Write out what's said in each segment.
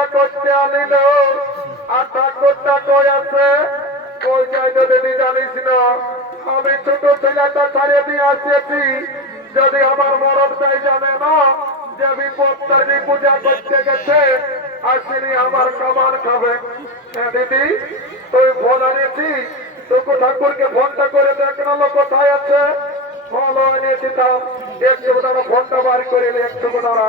আনিল আর ঠাকুরটা কই আছে? কই যাই জানিস না। আমি ছোট ছেলেটা ছাড়িয়ে দিয়ে আসিয়েছি। যদি আমার মরদটাই জানে না, যে বিপত্তারি পূজা করতে গেছে, আসিনি আমার কামান খাবে। হ্যাঁ দিদি, তুই ফোন আনিয়েছি। তোকে ঠাকুরকে ফোনটা করে দেখ না কোথায় আছে। ফোন এনেছি তা। একটু ফোনটা বার করে একটু দাঁড়া।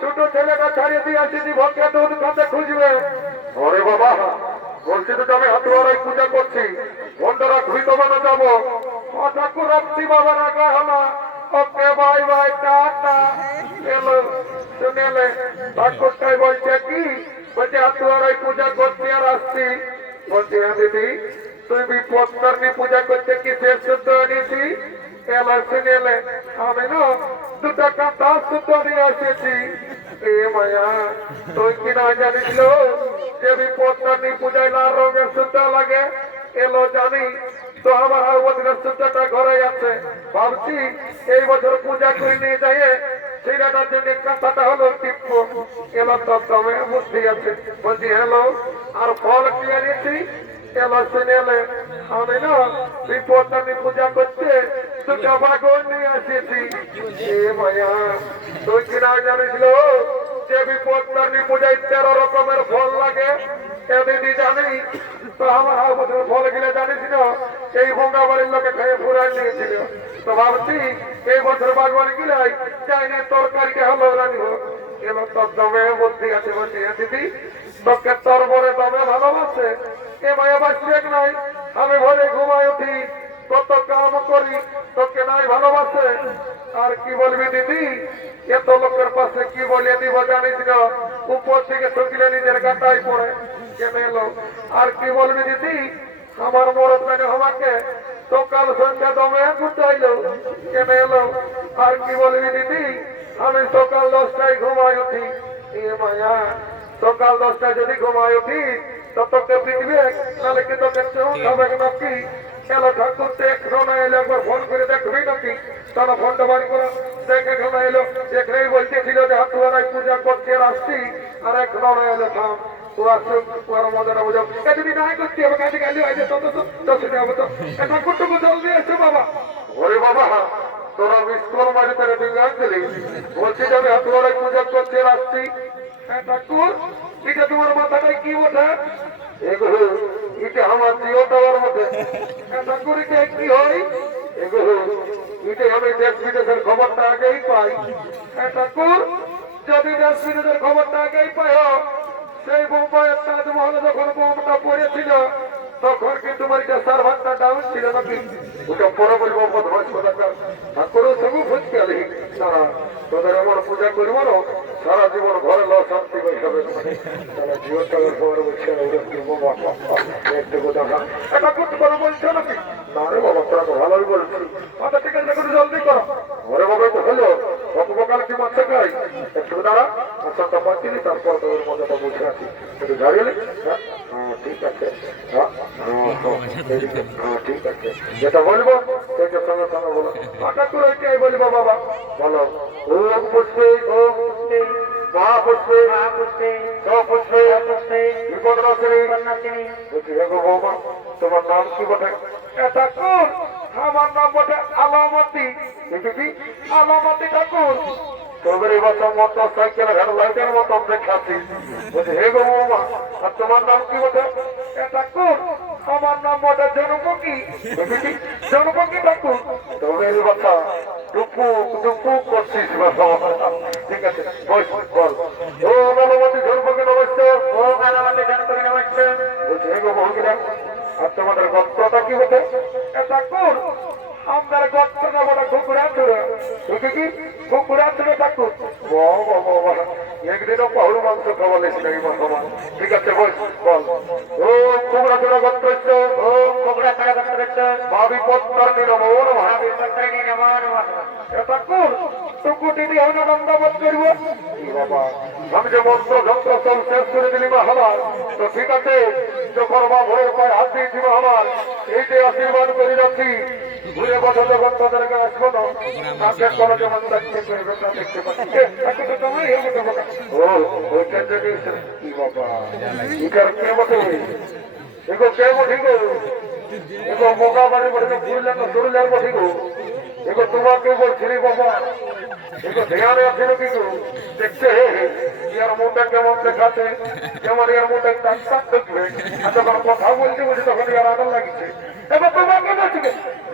ছোট ছেলেটা ছাড়িয়ে দিয়ে আসিনি ভক্ত দুধ খাতে খুঁজবে। ওরে বাবা, বলছি তো আমি হাতুয়ারাই পূজা করছি। বন্ধুরা, ঘুরিতে মানে যাব। ঠাকুর রাত্রি বাবা রাখা হলো ওকে, বাই বাই, টাটা। বলছে, কি? বলছে হাতুয়ারাই পূজা করছি আর আসছি। বলছি হ্যাঁ দিদি, তুই বিপত্তারনি পূজা করতে কি শেষ শুদ্ধ এনেছি এলা, শুনেলে, আমি না দুটা কাঁথা শুদ্ধ নিয়ে এসেছি। না জানিস লো? যে বিপত্তারনি পূজায় লাল রঙের শুদ্ধ লাগে। এলো জানি, তো আমার বছরের শুদ্ধটা ঘরে আছে। ভাবছি এই বছর পূজা করে নিয়ে যাই ছেলেটার জন্য কথাটা হলো টিপ্প এলো তো তবে বুদ্ধি আছে। বলছি, হ্যালো, আর ফল কি এনেছি? এলো শুনেলে আমি না বিপদানি পূজা করতে দুটো বাগন নিয়ে এসেছি এ মায়া, তুই কিনা জানিস যে বিপদানি পূজায় তেরো রকমের ফল লাগে? এ দিদি জানি, তো আমার বছর ফল গিলে জানিস না এই ভঙ্গা বাড়ির লোকে খেয়ে ফুরাই নিয়েছিল। তো ভাবছি, এই বছর বাগবানি গিলাই, যাই না তরকারিকে হলো রানিব এলো তোর দমে বুদ্ধি আছে হ্যাঁ দিদি। তোকে তোর বরে দমে ভালোবাসে। এ মায়া বাঁচবে নাই? আমি ভরে ঘুমাই উঠি কত কাম করি, তোকে নাই ভালোবাসে। আর কি বলবি দিদি? এত লোকের পাশে কি বলিয়ে দিব জানিস উপর থেকে ঠকিলে নিজের গাটাই পড়ে। কেন এলো? আর কি বলবি দিদি? আমার মরদ মানে আমাকে সকাল সন্ধ্যা দমে গুটাইলো কেন এলো? আর কি বলবি দিদি? আমি সকাল দশটায় ঘুমাই উঠি। মায়া, সকাল দশটায় যদি ঘুমাই উঠি, তো তোকে পিটবে নাহলে কি তোকে চোখ হবে নাকি? এলো ঠাকুর দেখো না এলো একবার ফোন করে দেখবি নাকি তারা ফোনটা বাড়ি করে। দেখে এখানে এলো এখানেই বলতেছিল যে হাত ধোয়ারাই পূজা করতে আর আসছি। আর এখনও না এলো থাম। তোরা বিস্কুল মারি করে আসছিলি বলছি যে আমি হাত ধোয়ারাই পূজা করতে আর আসছি। হ্যাঁ ঠাকুর এটা তোমার মাথাটায় কি ওঠে এগুলো এটা আমার প্রিয় দেওয়ার মধ্যে। করে কি হয়, এগুলো এটা আমি দেশ বিদেশের খবরটা আগেই পাই। ঠাকুর কর যদি দেশ বিদেশের খবরটা আগেই পাই সেই বোম্বাইয়ের তাজমহলে যখন বোমটা পড়েছিল, তখন কিন্তু বাড়িটা সার্ভারটা ডাউন ছিল নাকি? ওটা পরে বলব বদমাস কথা ঠাকুরও সবু ফুচকে আলি তারা তোদের আমার পূজা করব না, সারা জীবন ঘরে লস শান্তি করে তারা জীবনটাকে খবর বলছে এটা করতে পারো বলছো নাকি? তোরা আচ্ছা তারপর তোদের মজাটা বসে আছি একটু হ্যাঁ হ্যাঁ, ঠিক আছে হ্যাঁ হ্যাঁ, হ্যাঁ, এদিকে, হ্যাঁ, ঠিক আছে যেটা বলব সেটা সঙ্গে সঙ্গে বলো। হঠাৎ করে ওইটাই বলব বাবা। বলো ওম পুষ্পে ওম পুষ্পে মহা পুষ্পে মহা পুষ্পে পুষ্পে পুষ্পে বিপদ নাশিনী বলছি গো বৌমা তোমার নাম কি বটে? এটা আমার নাম বটে আলামতি। আলামতি ঠাকুর। তোদের এবছর মোটর সাইকেল হেডলাইটের মতন দেখাচ্ছি বলছি হে গো বৌমা আর তোমার নাম কি বটে কোন? আমার নাম বটে জনপকি। জনপকি ঠাকুর? তোদের বাচ্চা টুকুক টুকুক করছিস। ঠিক আছে বস বল। ও মানবতী জনপকি নমস্কার। ও মানবতী জনপকি নমস্কার। বলছি হে গো মহিলা আর তোমাদের গত্রটা কি বটে কোন? আমার গত্রটা বটে ঘুকুড়া ধরে ঠিক কি? ঘুকুড়া ধরে ঠাকুর বাবা একদিনও পাহুড় মাংস খাওয়ালিস নাকি মা ঠিক আছে, বল বল। ও কুমড়া চোরা গত্রস্য ও কোবরা তারা গত্রস্য ভাবি পত্তর নিরমো ভাবি পত্রনি নমো নমঃ এটা কর টুকুটি দিয়ে হইল দণ্ডবোধ করব। আমি যে মন্ত্র যন্ত্র সব শেষ করে দিলি মা আমার তো ঠিক আছে তো করবা ভোরের পায়ে হাত দিয়েছি মা আমার এই যে আশীর্বাদ করে যাচ্ছি যখন দেখতে দেখতে দেবো তোমাকে বলছি বাবা? এগো আছে দেখছে ইয়ার মুখটা কেমন দেখাচ্ছে কেমন ইয়ার মুখটা টাক টাক দেখবে আর যখন কথা বলছে বলছে তখন ইয়ার আদার লাগিছে। এবার তোমাকে বলছি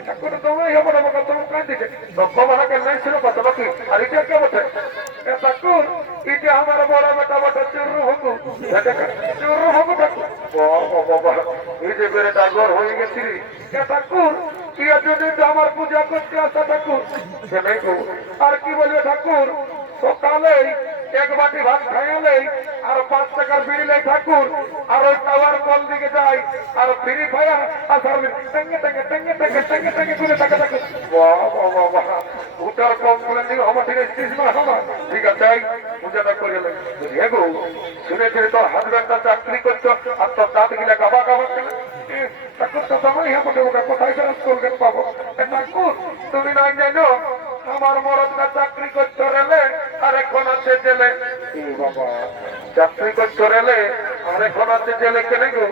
ঠাকুর ইয়ে বলে আমাকে তোমার কাজ দিছে লক্ষ্য মানে কেন নাই ছিল কথা বাকি, আর এটা কে বটে এ ঠাকুর, এটা আমার বড় বেটা বটে চুরু হকু। চুরু হকু ঠাকুর। বাবা এই যে বেড়ে ডাগর হয়ে গেছি এ ঠাকুর কি যদি আমার পূজা করতে আসা ঠাকুর। আর কি বলবে ঠাকুর? সকালেই এক বাটি ভাত খাইলেই আর পাঁচ টাকার বিড়িলে ঠাকুর, আর ওই টাওয়ার কল দিকে যাই, আর ফ্রি ফায়ার আর সার্ভিস টেঙ্গে টেঙ্গে টেঙ্গে টেঙ্গে টেঙ্গে টেঙ্গে করে টাকা টাকা বাহ বাহ বাহ বাহ ওটার কম করে দিও আমার ঠিক আছে আমার ঠিক আছে পূজাটা করে লে বুঝিয়ে শুনেছি তোর হাজব্যান্ডটা চাকরি করছ, আর তোর দাঁত গিলা গাবা গাবা ঠাকুর তো ইহা বটে ওটা কোথায় ফেরত করবেন পাবো ঠাকুর, তুমি না জানো, আমার মরদটা চাকরি করতে রেলে আর এখন আছে জেলে। বাবা চাকরি করতে রেলে, আর এখন আছে জেলে কেন গো?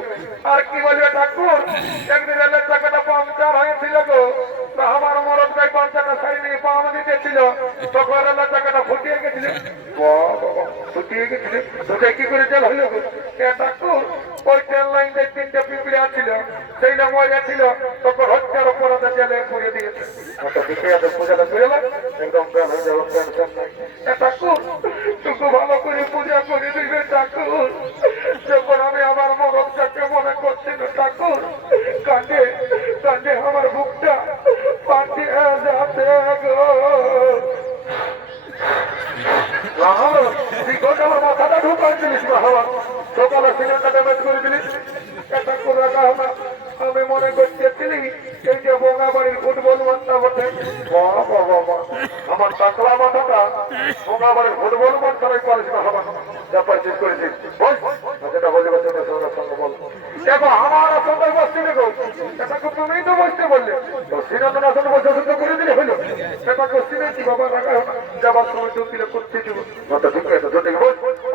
আর কি বলবে ঠাকুর? একদিন রেলের চাকাটা পাংচার হয়েছিল গো। আমার মরদ গাই পাঞ্চাটা সারি নিয়ে পাম দিতেছিল। তখন রেলের চাকাটা ফুটিয়ে গেছিল। ফুটিয়ে গেছিল। তোকে কি করে জেল হইল গো? ঠাকুর, ওই ট্রেন লাইন দিয়ে তিনটে পিঁপড়ে আছিল, সেই না মজা ছিল, তখন হত্যার অপরাধে জেলে পুড়িয়ে দিয়েছে। আচ্ছা পূজাটা একদম ঠাকুর। টুকু ভালো করে পূজা করে দিবে ঠাকুর। যখন আমি আমার মরদটাকে মনে করছি না ঠাকুর, কাঁদে কাঁদে আমার বুকটা। পাঠিয়ে যাতে মাথাটা ঢুকাই দিলিস সকালে সিলিন্ডার ড্যামেজ করে দিলিস হবে আমি মনে করতেছিলি এই যে বোঙ্গা বাড়ির ফুটবল মাঠটা বটে। আমার টাকলা মাথাটা বোঙ্গা বাড়ির ফুটবল মাঠটা আমি পারিস না হবা যা পারছিস যেটা বলি বসে বসে সঙ্গে বল। দেখো, আমার সঙ্গে বসছি দেখো। এটাকে তুমিই তো বসতে বললে। বসে বসে করে দিলে হলো। সেটাকে সিনেছি বাবা রাখা যাবার সময় তো করতে দিব। তো দেখব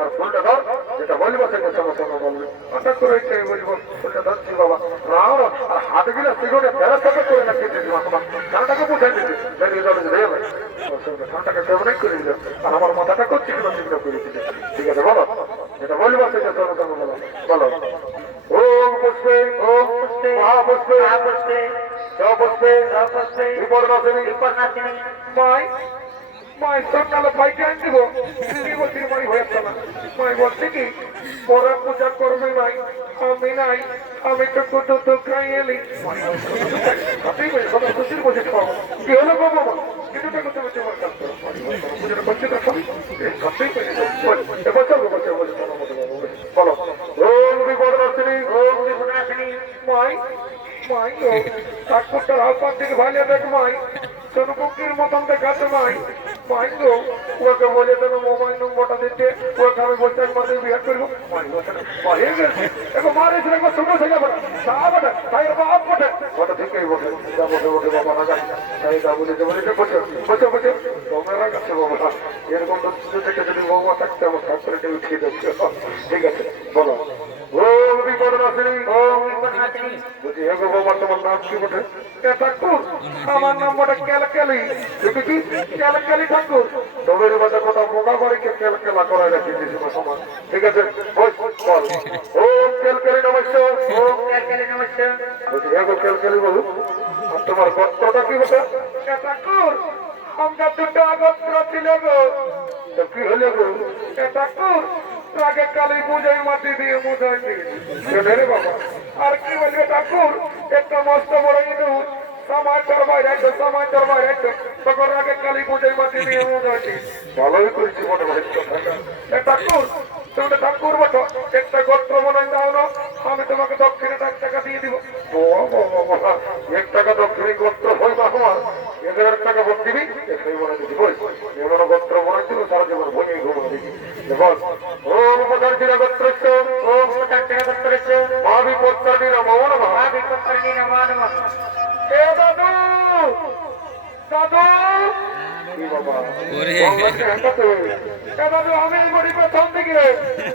আর ফুলটা ধর যেটা বলব সেটা সঙ্গে সঙ্গে বলবে। হঠাৎ করে এটাই বলব ফুলটা ধরছি বাবা। রাও আর হাত গিলে সিগরে ফেরত থেকে করে না কেটে দিবা তোমার ঠান্ডাটাকে বুঝাই দিতে বেরিয়ে যাবে রে ভাই ঠান্ডাটাকে ফেভারিট করে দিল আর আমার মাথাটা করছি কিনা চিন্তা করে দিলে ঠিক আছে বলো। যেটা বলব সেটা সঙ্গে সঙ্গে বলো। বলো। ওম পুষ্পে ওম পুষ্পে মহাপুষ্পে। মহাপুষ্পে। সপুষ্পে সপুষ্পে বিপর্ণাশিনী বিপন্নাশিনী মাই। মাই সকালে পাইকে আন দিব। কি বলছি মাই হয়েছে না মাই বলছি কি পরে পূজা করবে নাই আমি নাই, আমি তো কত তো খাই এলি। আপনি বলে সব খুশির বসে খাও। কি হলো বাবা কিন্তু দেখো তুমি তোমার কাজ করো পূজাটা করছি তো সব সত্যি এবার চলো বলছে বলে ওম সোনপুকির মতন দেখাতে মাই। মাই ওকে বলে মোবাইল নম্বরটা দিতে। আমি বলতে মাঝে বিয়ে করব হয়ে গেছে। এখন মারে ছিল একবার ছোট ছেলে বটে। তা বটে। তাই বটে। যা বটে বটে তাই যা বলে বলে বসে বসে বসে তোমরা রাগাচ্ছে, বাবা। এরকম যদি বাবা, থাকতে আমার উঠিয়ে দেবে ঠিক আছে বলো ওম বিপর্ণাশিনী বাবা তোমার নাম কি বটে? এ ঠাকুর আমার নাম বটে ক্যালকালি তুমি কি? ক্যালকালি ঠাকুর। তবে বাজা কথা মোগা বাড়িকে ক্যালকেলা করাই রাখি সমান ঠিক আছে? ও ক্যালকালি নমস্কার ও ক্যালকালি নমস্কার বলছি হে গো ক্যালকালি আর তোমার গোত্রটা কি বটে? ঠাকুর আমরা দুটো গোত্র ছিল গো। কি হলো গো? এটা ঠাকুর আগে কালী পূজায় মাটি দিয়ে দিয়ে রে বাবা, আর কি বলবে ঠাকুর? একটা মস্ত বড় ইঁদুর। সমাচার বাইরে একটা সমাচার বাইরে একটা তখন আগে কালি পুজোয় মাটি দিয়ে মনে ভালোই করেছি তুমি তো ঠাকুর বটো একটা গোত্র মনে দাও না আমি তোমাকে দক্ষিণে এক টাকা দিয়ে দিব। এক টাকা দক্ষিণে গোত্র হয় না আমার এগারো টাকা ভোট দিবি এখানে মনে দিবি বল। এমন গোত্র মনে ছিল সারা জীবন ভূমি ঘুমো দিবি বল। ওম উপকারীরা গোত্রস্য ওম পতঙ্গে গোত্রস্য ভাবি গোত্রীরা মৌন মহা নমো। নমঃ। এ দাদু! দাদু আমি বাড়ি পেছন দিকে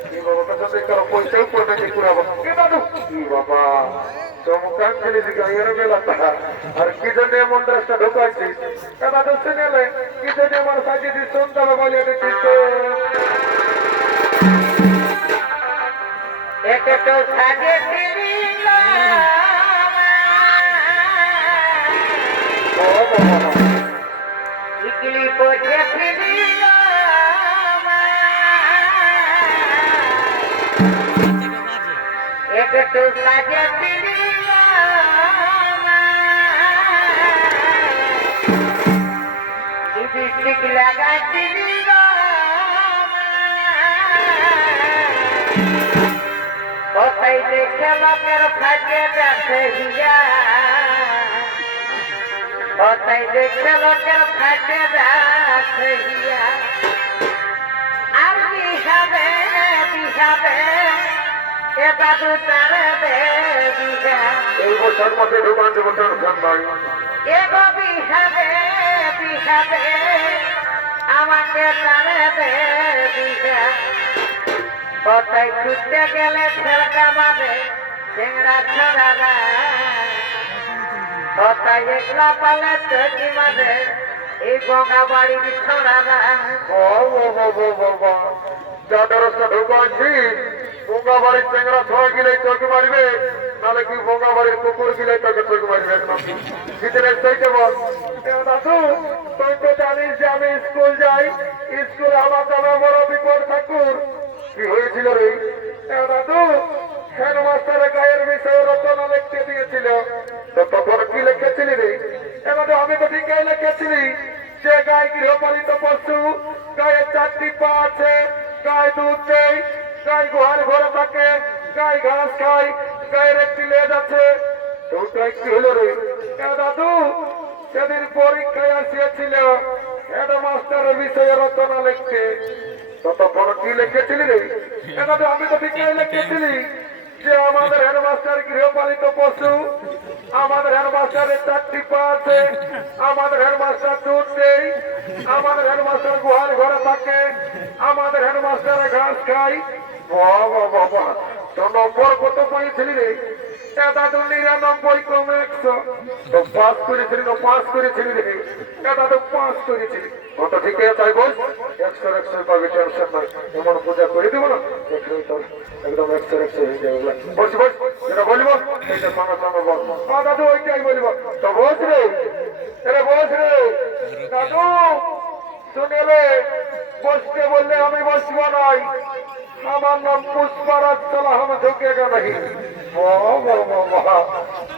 কি বাবা পেছন দিকে কারও পয়সাও পড়ে নাকি পুরাবো কে দাদু বাবা চমকান খেলি দিকে এর বেলাটা আর কি জন্য এমন রাস্তা ঢোকাচ্ছিস দাদু শুনেলে কি জন্য আমার সাজিয়ে দিস ও একটু লিপস্টিক লাগাই দিলাম কোথায় দেখে লোকের ফাঁকে দেখে হিয়া কোথায় দেখে লোকের ফাঁকে দেখে হিয়া আর বিহাবে বিহাবে এ দাদু তারে বিহা এই বছর মধ্যে ঢুকান দেবো টেনশন নাই এগো বিহাবে বিহাবে আমাকে তারে বিহা ছুটতে গেলে ছেলকা মারে ছড়ারা কোথায় একলা পালে চটি মারে, এই গঙ্গা বাড়ির ছড়ারা ও বাবা বাবা যাদের রাস্তা ঢুকাচ্ছি বোঙ্গা বাড়ির চেংরা ছড়া গিলে চোখ মারবে নাহলে কি বোঙ্গা বাড়ির কুকুর গিলে তোকে চোখ মারবে? ভিতরে সেইটা বল। দাদু, তুই তো জানিস যে আমি স্কুল যাই, স্কুলে আমার জানা বড় বিপদ ঠাকুর। কি হয়েছিল রে? দাদু হেডমাস্টারের গায়ের বিষয়ে রচনা লিখতে দিয়েছিল। তো তখন কি লিখেছিলি রে? এ দাদু আমি তো ঠিকই লিখেছিলি যে গায়ে গৃহপালিত পশু গায়ে চারটি পা আছে গায়ে দুধ দেয় গায়ে গুহার ঘরে থাকে গায়ে ঘাস খায় গায়ের একটি লেজ আছে। তো ওটা কি হলো রে। এ দাদু সেদিন পরীক্ষায় আসিয়াছিল হেডমাস্টারের বিষয়ে রচনা লিখতে। ততক্ষণ কি লিখেছিলি রে? দাদু আমি তো ঠিকই লিখেছিলি যে আমাদের হেডমাস্টার গৃহপালিত পশু, আমাদের হেডমাস্টারের চারটি পা আছে, আমাদের হেডমাস্টার দুধ নেই আমাদের হেডমাস্টার গুহার ঘরে থাকে, আমাদের হেডমাস্টারে ঘাস খাই বাবা বাবা তো নম্বর কত পেয়েছিলি রে এ দাদু নিরানব্বই কমে একশো তো পাস করেছিলি না পাস করেছিলি রে এ দাদু পাস করেছিলি কত ঠিক আছে তাই বল একশো একশো পাবি টেনশন নাই এমন পূজা করে দিব না একদম একশো একশো হয়ে যাবে তো বস বসতে বললে আমি বসবো নাই। আমার নাম পুষ্পারাজ সালাম ঢুকেগা নাকি?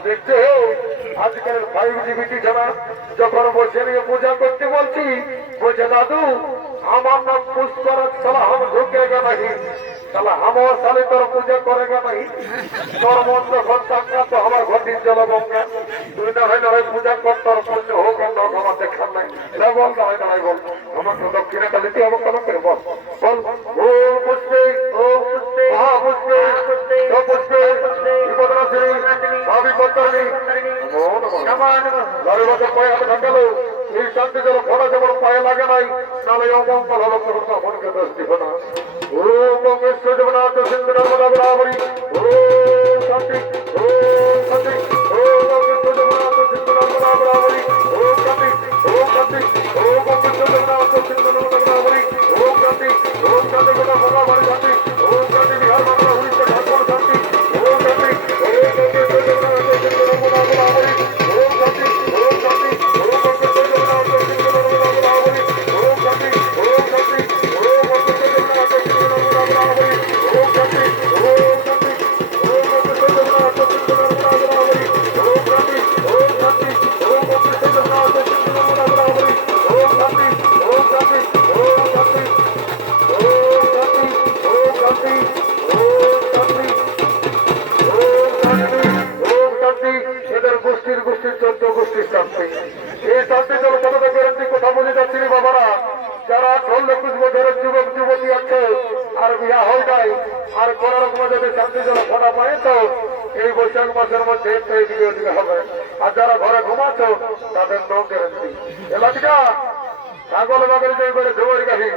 দেখতে আজকালের ফাইভ জিবিটি ছাড়া যখন বসে নিয়ে পূজা করতে বলছি, বলছে, দাদু, আমার নাম পুষ্পারাজ সালাম ঢুকেগা নাকি? তাহলে আমার সালে তোর পূজা করেগা নাকি? তোর মন যখন টাকা তো আমার ঘটির জল গঙ্গা তুই না হয় না হয় পূজা কর, তোর পুণ্য হোক আমরা আমার দেখার নাই। না হয় না হয় বল। আমার তো দক্ষিণে কালিতে আমার কেন করে বল। বল। ও পুষ্পে ও পুষ্পে মহা পুষ্পে ও পুষ্পে বিপদনাশিনী নমঃ লড়ে বছর পায়ে হাতে ঢাকালো। এই শান্তি যেন ফোড়া যেমন পায়ে লাগে নাই নাহলে অমঙ্গল হলো ফোনকে দোষ দিব না ও কংগ্রেস জগন্নাথ সিন্ধু নর্মদা বরাবরী ও কিটা ছাগল বাগল তো করে ঝুমর গাছে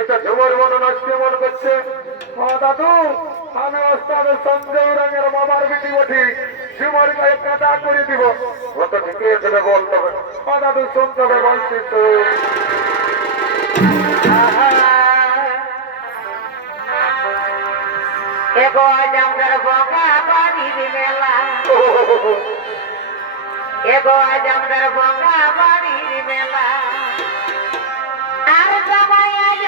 এটা ঝুমর মনে নষ্ট মন করছে। দাদু সঞ্জয় রঙের বাবার বিটি ঝুমর গায়ে করে দিব। বলতে হবে দাদু শুনতে হবে বলছি তো এগো আজ আমাদের গঙ্গা বাড়ির মেলা। আর সবাই আজ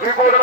বিপদ